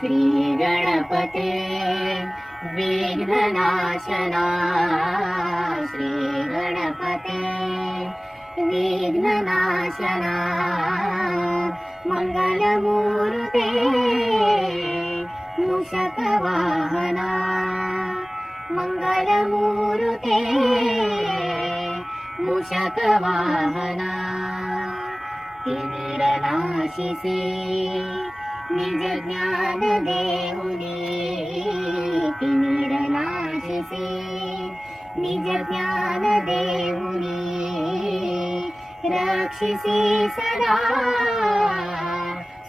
श्री गणपते विघ्ननाशना, श्री गणपते विघ्ननाशना, मंगलमूर्ते मूषकवाहना, मंगलमूर्ते मूषकवाहना, तिमिरनाशिसे निज ज्ञान देहुनी, तिमिरनाशिसे निज ज्ञान देहुनी, रक्षिसे सदा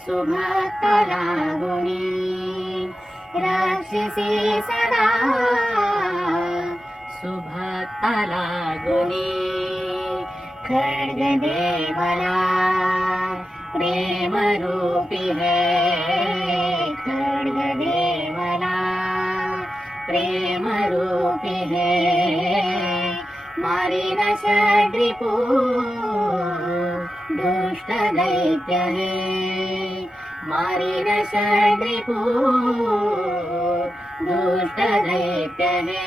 सुभक्त लागुनी, रक्षिसे सदा सुभक्त लागुनी, खड्ग देवला प्रेम रूपी है, खड्ग देवला प्रेम रूपी है, मारी न षड्रिपू दुष्ट दैत्य है, मारी न षड्रिपू दुष्ट दैत्य है,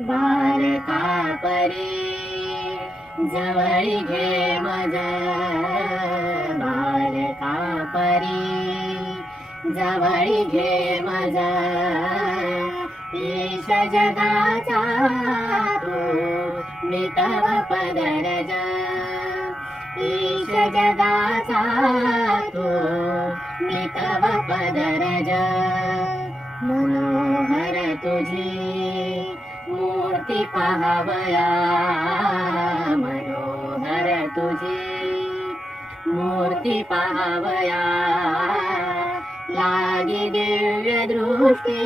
बालका परी जवळी घे मज, बालका परी जवळी घे मज, ईश जगाचा तू मी तव पदरज, ईश जगाचा तू मी तव पदरज, मनोहर तुझी मूर्ती पाहावया, मनोहर तुझी मूर्ती पाहावया, लागी दिव्य दृष्टी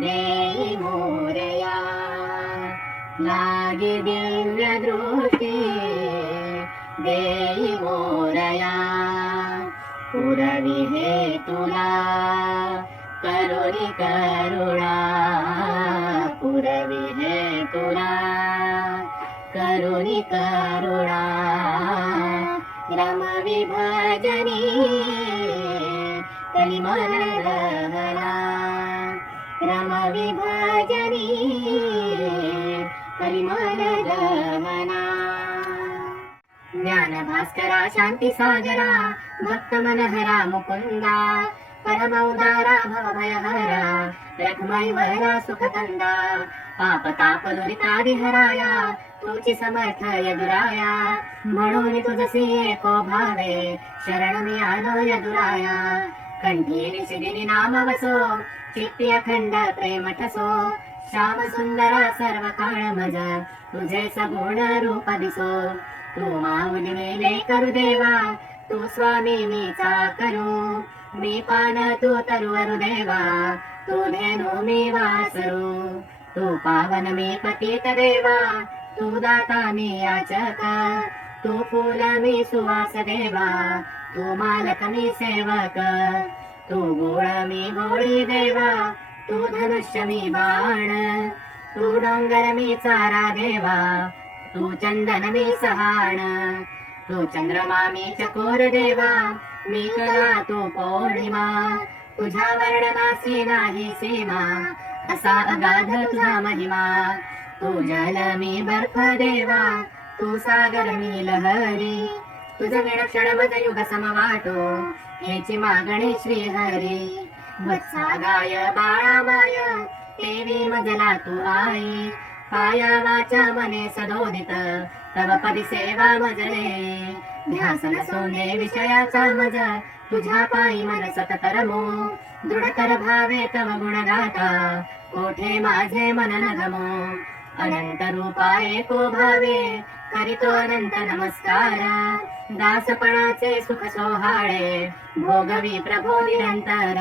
देई मोरया, लागी दिव्य दृष्टी देई मोरया, पुरवी हे तुला करुणी करुणा, पुरवी हे तुला करुणी करुणा, रमविभजनी कलिमल गहना, रमविभजनी कलिमल गहना, ज्ञान भास्करा शांती सागरा भक्त मनहरा मुकुंदा, परम उदारा भवभयहरा रखमाई वरा सुखकंदा, पाप ताप दुरितादि हराया तुझी समर्थ यदुराया, म्हणून तुझसी एको भावे शरण मी आलो यदुराया, कंठी निशिदिनी नाम वसो चित्ती अखंड प्रेम ठसो, श्याम सुंदरा सर्व काळ मज तुझे सगुण रूप दिसो, तू माऊली मेले करू देवा तू स्वामी मी चाकरू, मी पान तू तरुवरु देवा तू धेनु मी वासरू, तू पावन मी पतित देवा तू दाता मी याचक, तू फूल मी सुवास देवा तू मालक मी सेवक, तू गोळ मी गोळी देवा तू धनुष्य मी बाण, तू डोंगर मी चारा देवा तू चंदन मी सहाण, तू चंद्रमा मी चकोर देवा मी कला तू पौर्णिमा, तुझ्या वर्णनासी नाही सीमा असा अगाध तुझा महिमा, तू जल मी बर्फ देवा तू सागर मी लहरी, तुझ विलक्षण मज युग समवाटो हेची मागणी श्री हरी, वत्सा गाय बाळा माय देवी मजला तू आई, काया वाचा मने सदोदित तव पदी सेवा मजले, ध्यासन सोने विषयाचा मज तुझ्या पायी मन सतत रमो, दृढतर भावे तव गुण गाता कोठे माझे मन न गमो, अनंत रूपा एको भावे करीतो अनंत नमस्कारा, दासपणाचे सुख सोहाळे भोगवी प्रभो निरंतर,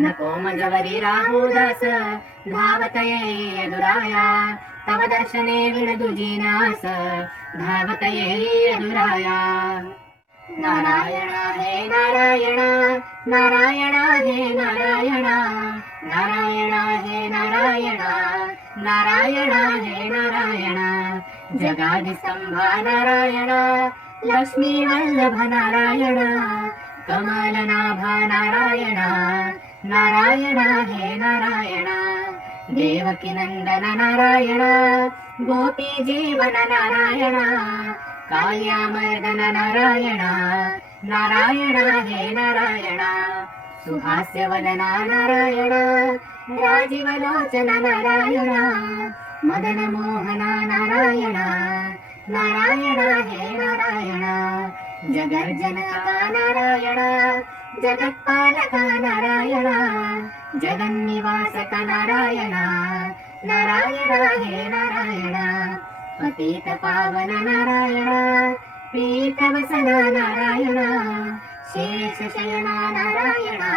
नको मजवरी राहू दास धावत येई यदुराया, तव दर्शने विण दुजी नास धावत येई यदुराया, नारायण हे नारायण नारायण हे नारायण, नारायण हे नारायण नारायण हे नारायण, जगादिस्तंभ नारायण लक्ष्मी वल्लभ नारायण, कमलनाभा नारायणा नारायणा हे नारायणा देवकी नंदन नारायणा गोपी जीवन नारायणा काल्यामर्दन नारायणा नारायणा हे नारायणा सुहास्यवदना नारायणा राजीवलोचन नारायणा मदन मोहना नारायणा नारायणा हे नारायणा जगर्जनका नारायणा जगत्पालका नारायणा जगन्निवासक नारायणा नारायणा हे नारायणा पतित पावन नारायणा पीतवसना नारायणा शेषशयना नारायणा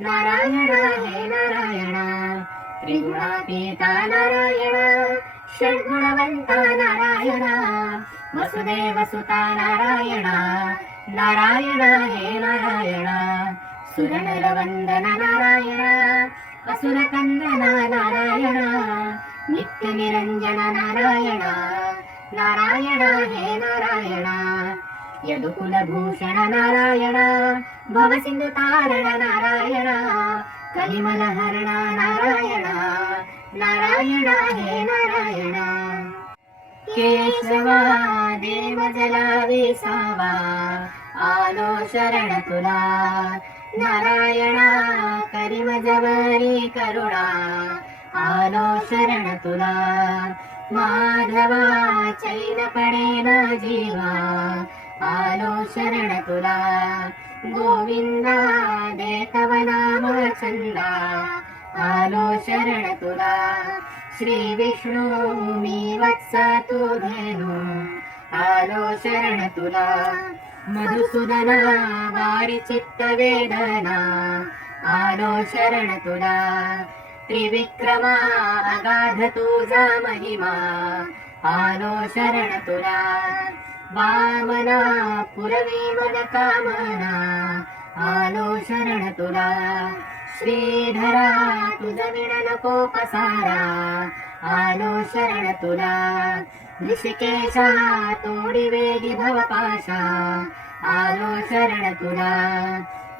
नारायणा हे नारायणा त्रिगुणातीता नारायणा षड्गुणवंता नारायणा वसुदेवसुता नारायणा नारायणा हे नारायणा सुरनरवंदन नारायणा असुरकंदना नारायणा नित्यनिरंजन नारायणा नारायणा हे नारायणा यदुकुलभूषण नारायणा भवसिंधुतारण नारायणा कलिमलहरण नारायणा नारायणा हे नारायणा केशवा देवजला विसावा आलो शरण तुला नारायणा करिमजवरी करुणा आलो शरण तुला माधवा चैन पडेना जीवा आलो शरण तुला गोविंदा देतव नाम चंदा आलो शरण तुला श्री विष्णू मी वत्स तू धेनु आलो शरण तुला मधुसूदना वारी चित्त वेदना आलो शरण तुला त्रिविक्रमा अगाध तुझा महिमा आलो शरण तुला वामना पुरवी मन कामना आलो शरण तुला श्रीधरा तुझ विण नको पसारा आलो शरण तुला ऋषिकेशा तोडी वेगी भवपाशा आलो शरण तुला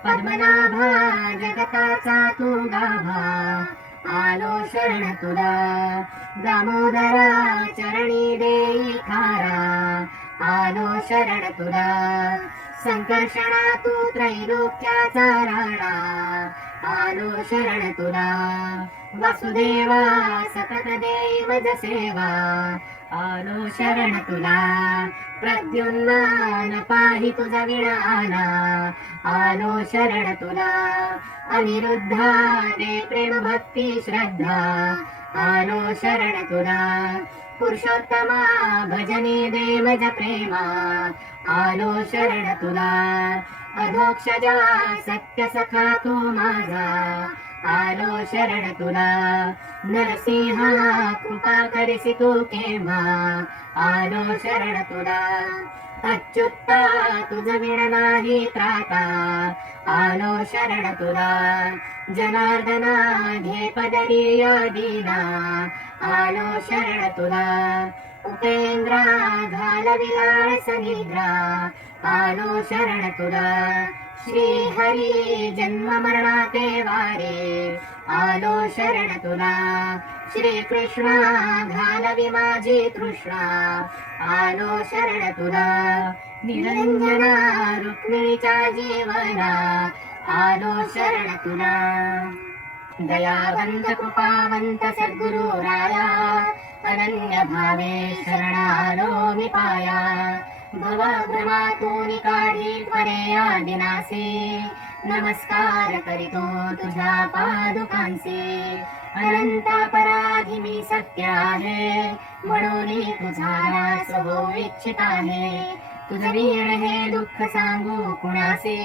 पद्मनाभा जगताचा तू गाभा आलो शरण तुला दामोदरा चरणी देई खारा आलो शरण तुला संकर्षणा तू त्रैलोक्याचा राणा आलो शरण तुला वासुदेवा सतत देई मज सेवा आलो शरण तुला प्रद्युम्न पाहि तुझा विण आला आलो शरण तुला अनिरुद्धा दे प्रेम भक्ती श्रद्धा आलो शरण तुला पुरुषोत्तमा भजनी दे मज प्रेमा आलो शरण तुला अधोक्षजा सत्य सखा तू माझा आलो शरण तुला नरसिंहा कृपा करिसी तू केव्हा आलो शरण तुला अच्युता तुझ विण नाही त्राता आलो शरण तुला जनार्दना घे पदरी दीना आलो शरण तुला उपेंद्रा घाल विलास निद्रा आलो शरण तुला श्री हरी जन्म मरणाते वारे आलो शरण तुला श्री कृष्णा घालवी माझी तृष्णा आलो शरण तुला निरंजना रुक्मिणीच्या जीवना आलो शरण तुला दयावंत कृपावंत सद्गुरु राया अनन्य भावे शरणालो मी पाया भव भ्रमातून काढी त्वरे आदिनासी नमस्कार करीतो तुझ्या पादुकांचे अनंत अपराधी मी सत्य आहे म्हणून तुझा नाश होऊ इच्छित आहे तुझ वीण हे दुःख सांगू कुणासे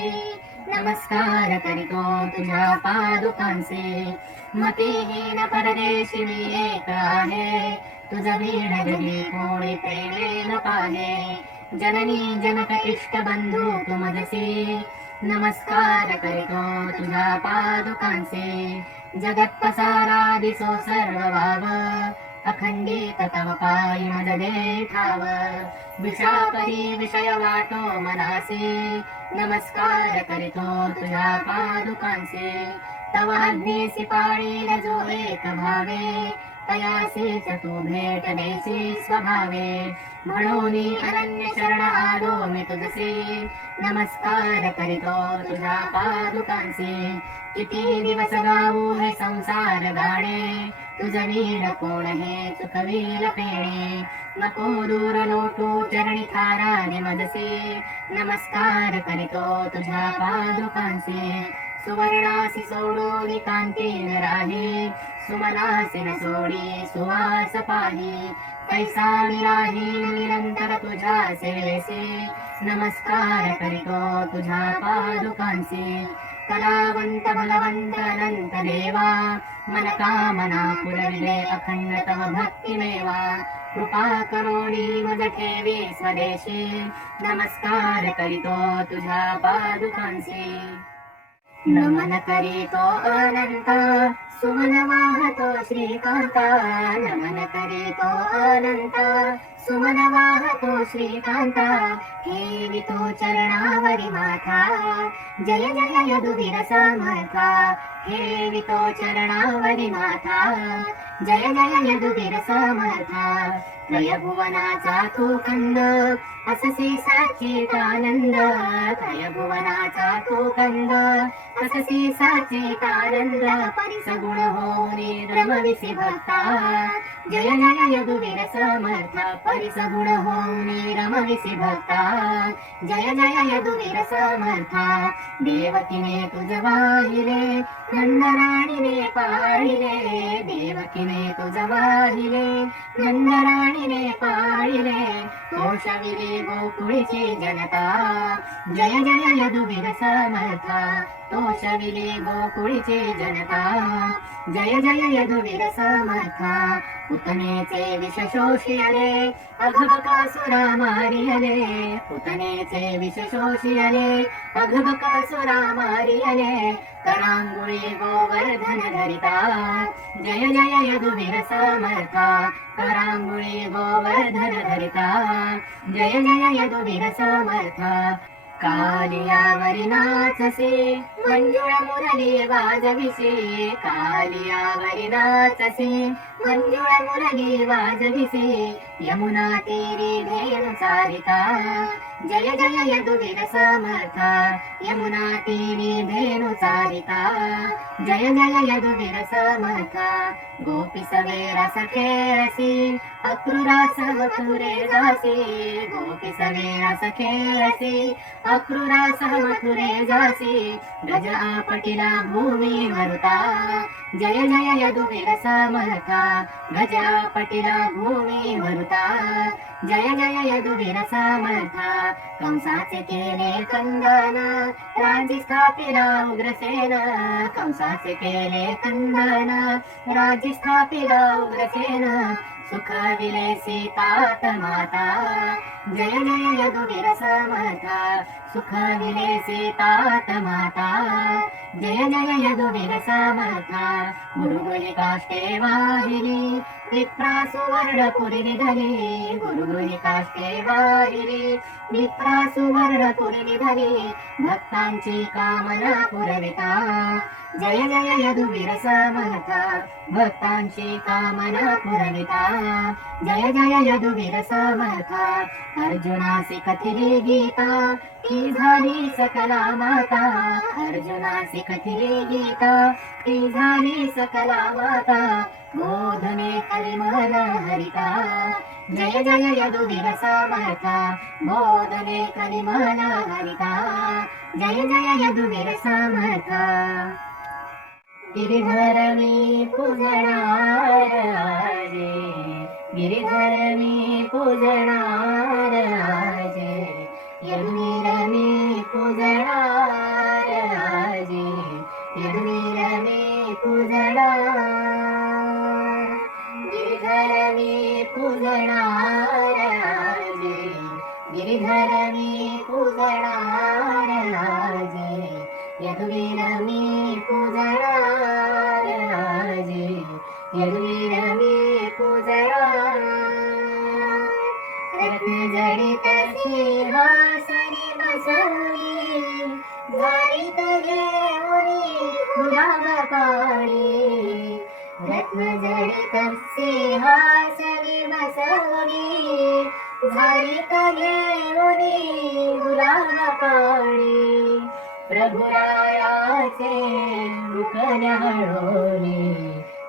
नमस्कार करीतो तुझ्या पादुकांचे मतिहीन परदेशी मी एक आहे तुझ वीण जगी कोणी प्रेमेन पाहे जननी जनक इष्ट बंधू तू मजसी नमस्कार करीतो तुझ्या पादुकांचे जगत पसारा दिसो सर्व भाव अखंडित तव पायी मज दे ठाव विषापरी विषय वाटो मनासी नमस्कार करितो तुझ्या पादुकांसी तव अग्नीसी पाळील जो एक भावे तयासीच तू भेट देसी स्वभावे म्हणून अनन्य शरण आलो मी तुझसी नमस्कार करितो तुझ्या पादुकांसी किती दिवस गाऊ हे संसार गाणे तुझ वीण कोण हे चुकवील पेणे नको दूर लोटू चरणी थारा निमजसी नमस्कार करितो तुझ्या पादुकांसी सुवर्णासी सोडून कांतीन राही सुमनासी न सोडी सुवास पाही कैसा निराही निरंतर तुझ्या सेवेसी नमस्कार करितो तुझ्या पादुकांसी कलावंत बलवंत अनंत देवा मन कामना पुरविले अखंड तव भक्ती मेवा कृपा करोनी मज ठेवी स्वदेशी नमस्कार करितो तुझ्या पादुकांसी नमन करीतो अनंत सुमन वाहतो श्रीकांता नमन करीतो अनंत सुमन वाहतो श्रीकांता ठेवितो चरणावरी माथा जय जय यदुवीर समर्था ठेवितो चरणावरी माथा जय जय यदुवीर समर्था त्रय भुवनाचा तू कंद अससी साचित आनंद त्रय भुवनाचा तू कंद अससी साचित आनंद परिसगुण होनी रमविसी भक्ता जय जय यदुवीर समर्था परिसगुण होनी रमविसी भक्ता जय जय यदुवीर समर्था देवकीने तुझ वाहिले नंदराणीने पाळिले देवकीने तुझ वाहिले नंदराणीने पाळिले तोषविले गोकुळीची जनता जय जय यदुवीर समर्था तोषविले गोकुळीची जनता जय जय यदुवीर समर्था पुतनेचे विष शोषियले अघबकासुरा मारियले पुतनेचे विष शोषियले अघबकासुरा मारियले करांगुळी गोवर्धन धरिता जय जय यदुवीर समर्था करांगुळी गोवर्धन धरिता जय जय यदुवीर समर्था कालियावरी नाचसी मंजुळ मुरली वाजविसी कालियावरी नाचसी मंजुळ मुरली वाजविसी यमुना तीरी धेनु चारिता जय जय यदुवीर समर्था यमुना तीरी धेनु चारिता जय जय यदुवीर समर्था गोपी सवेरा सखेसी अक्रूरास मथुरे जासी गोपी सवेरा सखेसी अक्रूरास मथुरे जासी गज आपटिला भूमी मरुता जय जय यदुवीर समर्था गज आपटिला भूमी मरुता जय जय यदुवीर समर्था कंसाचे केले कंदन राजी स्थापिला उग्रसेन कंसाचे केले कंदन राजी स्थापिला उग्रसेन सुखविले सीतात माता जय जय यदुवीर समर्था सुखविले सीतात माता जय जय यदुवीर समर्था गुरुगुली काष्टे वाहिली विप्रा सुवर्णपुरी निधली गुरुगुली काष्टे वाहिली विप्रा सुवर्णपुरी निधली भक्तांची कामना पुरविता जय जय यदुवीर समर्था भक्तांची कामना पुरविता जय जय यदुवीर समर्था अर्जुनासी कथिली गीता ती झाली सकला माता अर्जुनासी कथिली गीता ती झाली सकला माता बोधने कलिमल हरिता जय जय यदुवीर समर्था बोधने कलिमल हरिता जय जय यदुवीर समर्था गिरिधर मी पूजणार आजे गिरिधर मी पूजणार आजे यदुवीर मी पूजणार आजे यदुवीर मी पूजणार गिरिधर मी पूजणार आजे गिरिधर मी पूजणार आजे यदुवीर मी पूजणार आजे यदुवीर मी पूजणार सिंहासनी बसवली, झारीत घेऊनी गुलाब पाणी. रत्नजडित सिंहासनी बसवली, झारीत घेऊनी गुलाब पाणी. प्रभुरायाचे मुख न्याहाळोनी,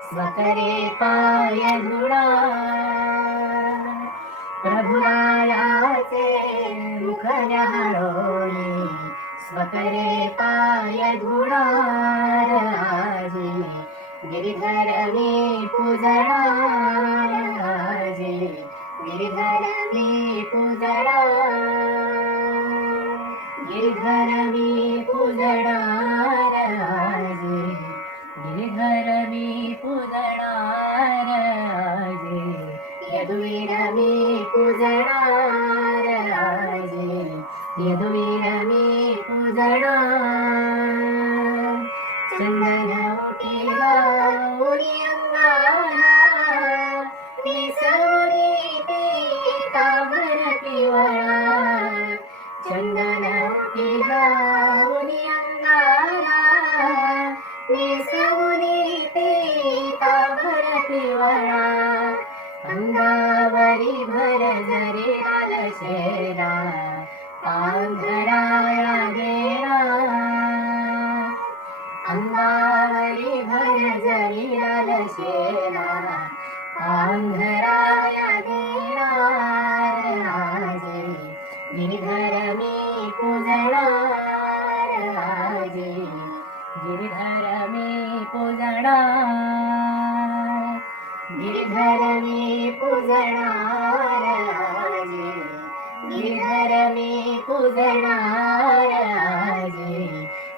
स्वकरे पाय धुणा. प्रभुरायाचे मुख न्याहाळोनी, स्वकरे पाय धुणार. आजी गिरिधर मी पूजणार, आजी गिरिधर मी पूजणार. गिरिधर मी पूजणार, आजी गिरिधर मी पूजणार. आजी यदुवीर मी पूजणार, आजी यदुवीर मी पूजणार. चंदन उटिला उरी अंगाला, नेसवली पीतांबर पिवळा. चंदन उटिला उरी अंगाला, नेसवली पीतांबर पिवळा. अंगावरी भर जरी लाल शेरा, पांघराया गेला. अंगावरी भर जरी लाल शेरा, पांघराया गेला. आजी गिरिधर मी पूजणार, आजी गिरिधर मी पूजणार. गिरिधर मी पूजणार, आजी गिरिधर मी पूजणार. आजी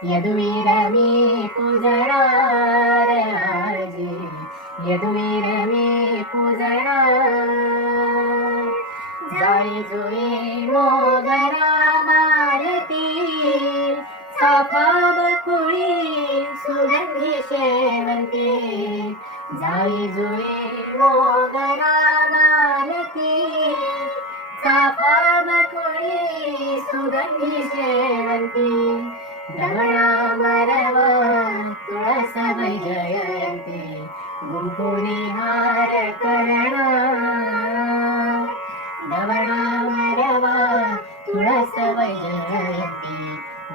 यदुवीर मी पूजणार, आजी यदुवीर मी पूजणार. जाई जुई मोगरा मारती, चाफा बकुळी सुगंधी शेवंती. जाई जुई मोगरा मारती, चाफा बकुळी सुगंधी शेवंती. रमणा मरवा तुळस वैजयंती, गुंफुनी हार करणा. रमणा मरवा तुळस वैजयंती,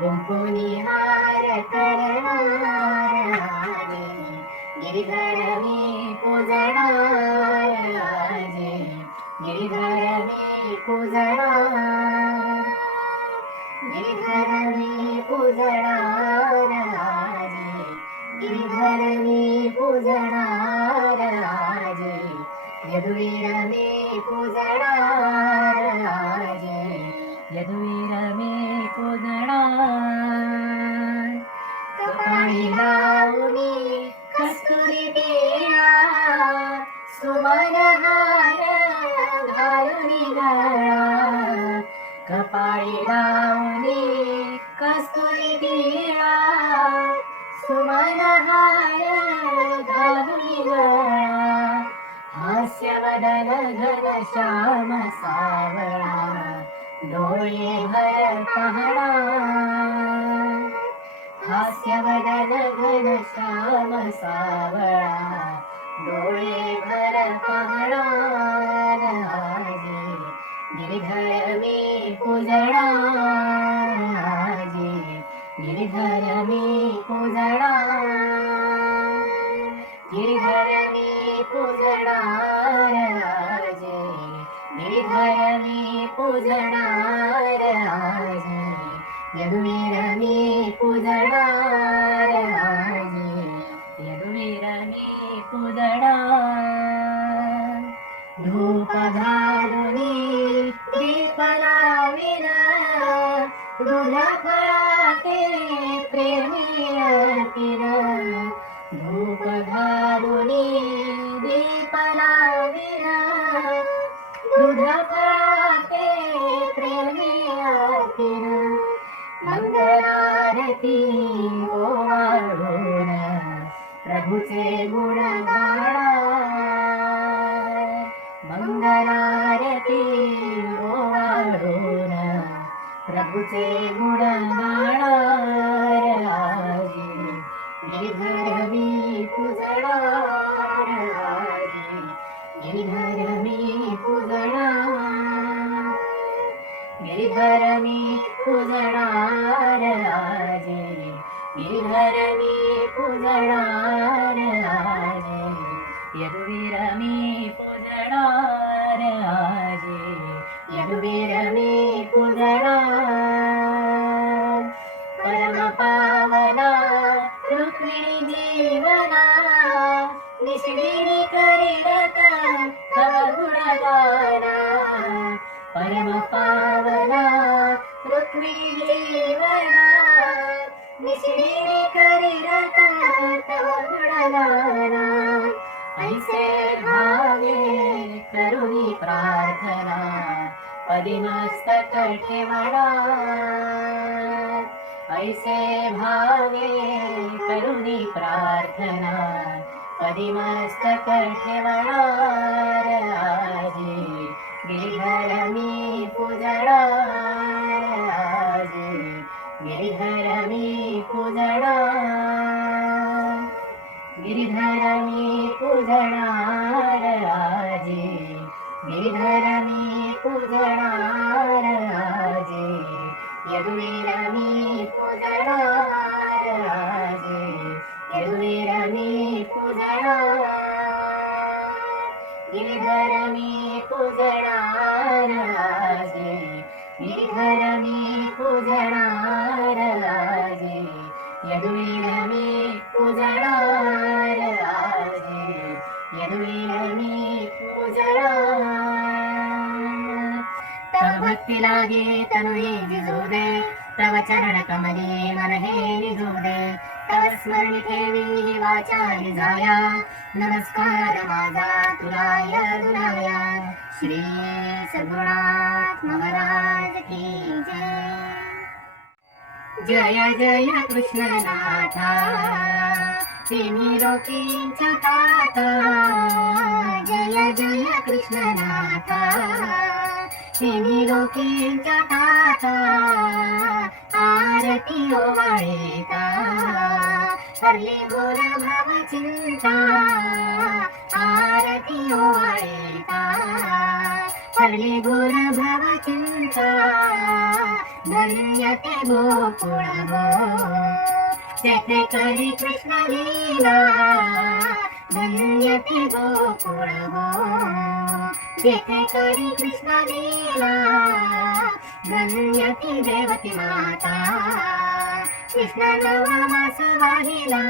गुंफुनी हार करणा. गिरिधर मी पूजणार, आजी गिरिधर मी पूजणार. गिरिधर मी पूजणार, आजी गिरिधर मी पूजणार. आजी यदुवीर मी पूजणार, आजी यदुवीर मी पूजणार. कपाळी लावणी कस्तुरी टिळा, सुमन हार घालुनी गळा. कपाळी लावणी कस्तुरी टिळा, सुमन हार घालुनी गळा. हास्यवदन घनश्याम सावळा, डोळे भर पहाडा. हास्यवदन घनश्याम सावळा, डोळे भर पहाडा. आजी गिरिधर मी पूजणार, आजी गिरिधर मी पूजणार. गिरिधर मी पूजणार, आजी गिरिधर मी पूजणार. आजी यदुवीर मी पूजणार, आजी यदुवीर मी पूजणार. धूप घालुनी दीप लाविन, दूध फळाते प्रेमी अर्पिन. धूप घालुनी दीप लाविन, दूध फळाते प्रेमी अर्पिन. मंगलारती ओवाळून प्रभूचे गुण गाणा. मंगलारती ओवाळून तुझे गुण गाणार आजी गिरिधर मी पूजणार आजी गिरिधर मी पूजणार गिरिधर मी पूजणार आजी गिरिधर मी पूजणार आजी यदुवीर मी पूजणार आजी यदुवीर मी पूजणार परम पावना रुक्मिणी जीवना निशिगिरी करीत तव गुणगाना परम पावना रुक्मिणी जीवना निशिगिरी करीत तव गुणगाना ऐसे भावे करुणी प्रार्थना पदी मस्तक ठेवणा ऐसे भावे करुणी प्रार्थना पदी मस्तक ठेवणार आजी गिरिधर मी पूजणार आजी गिरिधर मी पूजणार गिरिधर मी पूजणार आजी गिरिधर मी पूजणार आजी यदुवीर मी पूजणार आजी यदुवीर मी पूजणार गिरिधर मी पूजणार आजी गिरिधर मी पूजणार आजी यदुवीर मी पूजणार आजी यदुवीर मी पूजणार तव भक्ती लागे तनु हे जिजू दे तव चरण कमली मन हे निजू दे तव स्मरणी ठेवी वाचा निजाया नमस्कार माझा तुला यदुलाया श्री सद्गुरुनाथ महाराज की जय जय जय कृष्णनाथा तिन्ही लोकींचा ताता जय जय कृष्णनाथा तिन्ही लोकींचा ताता आरती ओवाळीता हरली गोर भाव चिंता आरती ओवाळीता हरली गोर भाव चिंता धन्य ते गोकुळ तेथे करी कृष्ण लीला धन्य ते गोकुळ तेथे करी कृष्ण लीला धन्य ती देवती माता कृष्ण नवमास वाहिला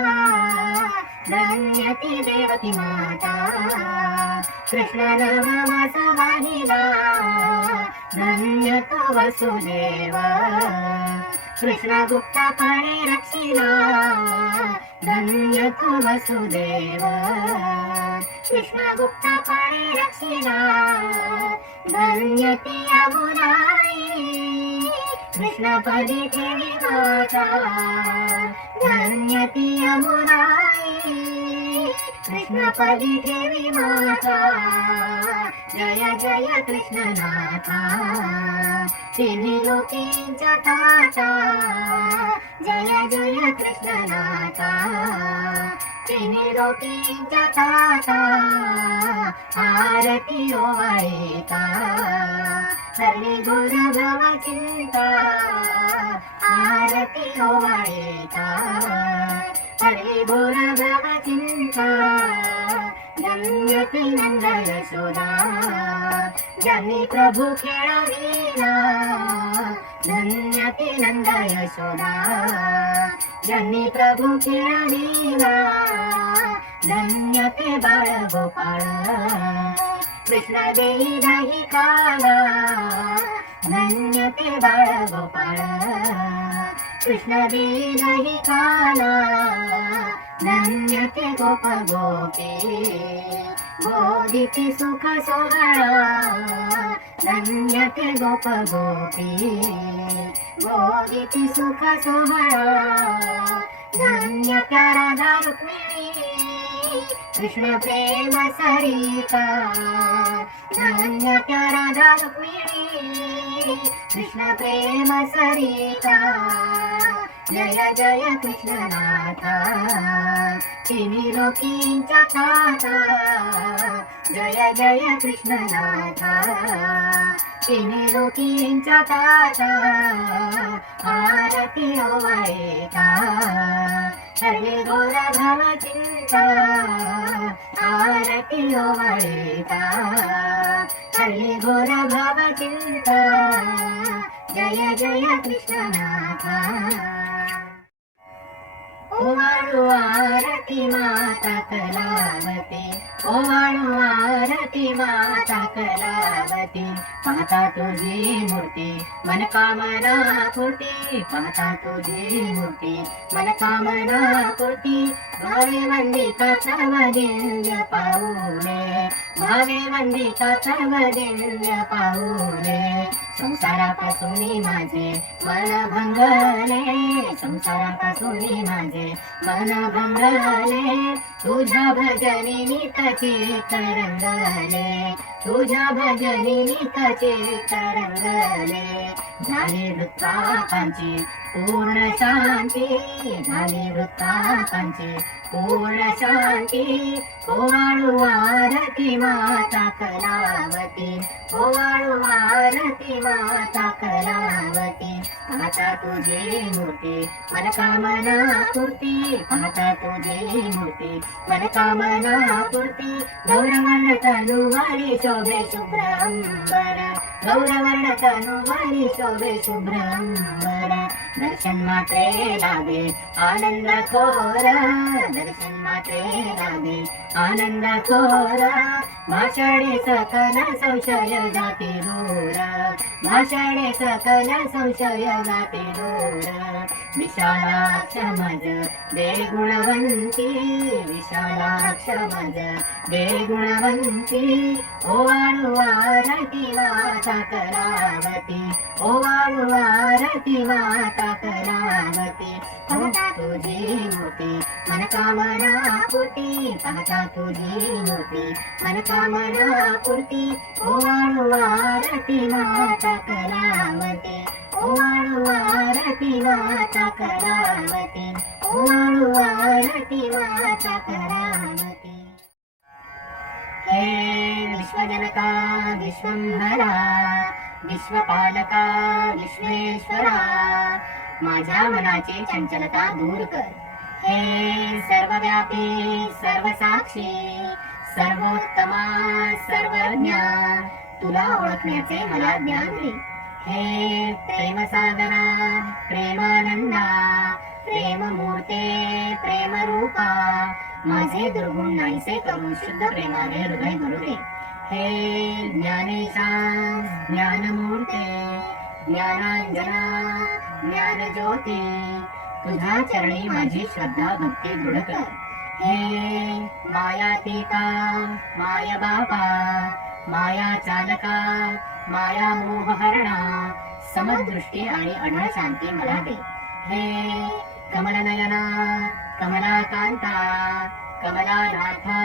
धन्य ती देवती माता कृष्ण नवमास वाहिला धन्य तो वसुदेव कृष्ण गुप्तपणे रक्षिला धन्य तो वसुदेव कृष्ण गुप्तपणे रक्षिला धन्य ती यमुनाई कृष्ण पदी ठेवी माता धन्य ती यमुनाई कृष्ण पदी ठेवी माता जय जय कृष्णनाथा तिन्ही लोकींचा ताता जय जय कृष्णनाथा तिन्ही लोकींचा ताता आरती ओवाळीता हरली गोर भव चिंता आरती ओवाळीता हरली गोर भव चिंता धन्य ती नंद यशोदा ज्यांनी प्रभू खेळविला धन्य ती नंद यशोदा ज्यांनी प्रभू खेळविला धन्य ते बाळ गोपाळ कृष्ण देई दही काला धन्य ते बाळ गोपाळ कृष्ण देई दही काला धन्य ते गोप गोपी गोदीची सुख सोहळा धन्य ते गोप गोपी गोदीची सुख सोहळा धन्य त्या राधा रुक्मिणी कृष्ण प्रेम सरिता धन्य त्या राधा रुक्मिणी कृष्ण प्रेम सरिता जय जय कृष्णनाथा तिन्ही लोकींच्या ठाता जय जय कृष्णनाथा तिन्ही लोकींच्या ठाता आरती ओवाळेता हरले गोरा भाव चिंता आरती ओवाळेता हरले गोरा भाव चिंता जय जय कृष्णनाथा ओवाळू आरती माता कलावती ओवाळू आरती माता कलावती पाहता तुझी मूर्ती मनकामना पूर्ती पाहता तुझी मूर्ती मनकामना पूर्ती भावे वंदिता तव दिव्य पाऊले भावे वंदिता तव दिव्य पाऊले संसारापासून माझे मन भंगले संसारापासून माझे मन भंगले तुझ्या भजनी नितचे तरंगले तुझ्या भजनी नितचे तरंगले झाली वृत्तापांची पूर्ण शांती झाली वृत्तापांची पूर्ण शांती ओवाळू आरती माता कलावती ओवाळू आरती माता कलावती पाहता तुझी मूर्ती मनकामना पूर्ती पाहता तुझी मूर्ती मनकामना पूर्ती गौरवर्ण तनुवारी शोभे शुभ्रांबर गौरवर्ण तनुवारी शोभे शुभ्रांबर दर्शन मात्रे लागे आनंद थोर दर्शन मात्रे लागे आनंद थोर भाषणे सकल संशय जाती दूर भाषणे सकल संशय जाती दूर विशालाक्ष मज दे गुणवंती विशालाक्ष मज दे गुणवंती ओवाळू आरती माता कलावती ओवाळू आरती माता कलावती पाहता तुझी मूर्ती मनकामना पूर्ती पाहता तुझी मूर्ती मनकामना पूर्ती ओवाळू आरती माता कलावती ओवाळू आरती माता कलावती ओवाळू आरती माता कलावती हे विश्वजनका विश्वंभरा विश्वपालका विश्वेश्वरा माझ्या मनाची चंचलता दूर कर हे सर्वव्यापी सर्वसाक्षी सर्वोत्तमा सर्वज्ञा तुला ओळखण्याचे मला ज्ञान दे हे प्रेमसागरा प्रेमानंदा प्रेममूर्ते प्रेमरूपा माझे दुर्गुण नाहीसे करून शुद्ध प्रेमाने हृदय भरू दे हे ज्ञानेशा ज्ञानमूर्ते ज्ञानांजना ज्ञानज्योती तुझ्या चरणी माझी श्रद्धा भक्ती दृढ कर हे मायातीता माया बाबा माया चालका माया मोहहरणा समदृष्टी आणि अढळ शांती मला दे हे कमलनयना कमलाकांता कमलानाथा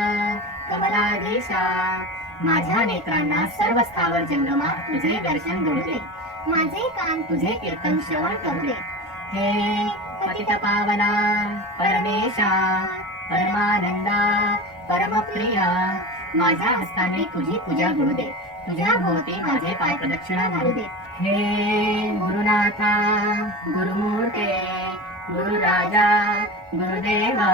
कमलाधीशा माझ्या नेत्रांना सर्व स्थावर जंगमा तुझे दर्शन घडू दे माझे कान तुझे कीर्तन श्रवण करू दे हे पतित पावना परमेशा परमानंदा परमप्रिया माझ्या हस्ताने तुझी पूजा घडू दे तुझ्या भोवती माझे पाय प्रदक्षिणा घालू दे हे गुरुनाथा गुरुमूर्ते गुरुराजा गुरुदेवा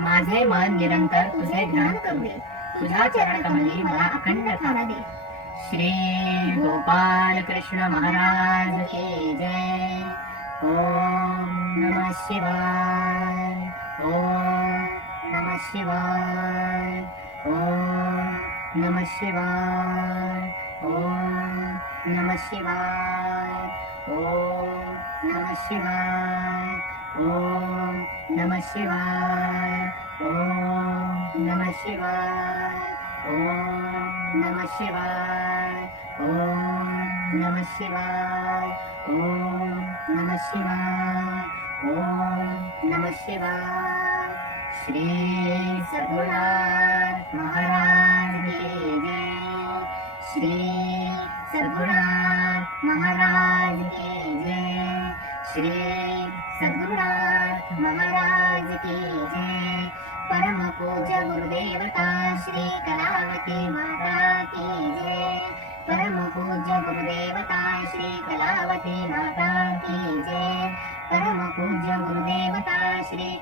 माझे मन निरंतर तुझे ध्यान करू दे तुझ्या चरणकमली मला अखंड ठाणा दे श्री गोपाल कृष्ण महाराज की जय ओम नमः शिवाय ओम नमः शिवाय ओम नमः शिवाय ओम नमः शिवाय ओम नमः शिवाय ओम नमः शिवाय ओम नमः शिवाय ओम नमः शिवाय ओम नमः शिवाय ओम नमः शिवाय ओम नमः शिवाय श्री सद्गुरुनाथ महाराज की जय श्री सद्गुरुनाथ महाराज की जय। श्री सद्गुरुनाथ महाराज की जय। परम पूज्य गुरुदेवता श्री कलावती माता की जय। परम पूज्य गुरुदेवता श्री कलावती माता की जय। परम पूज्य गुरुदेवता श्री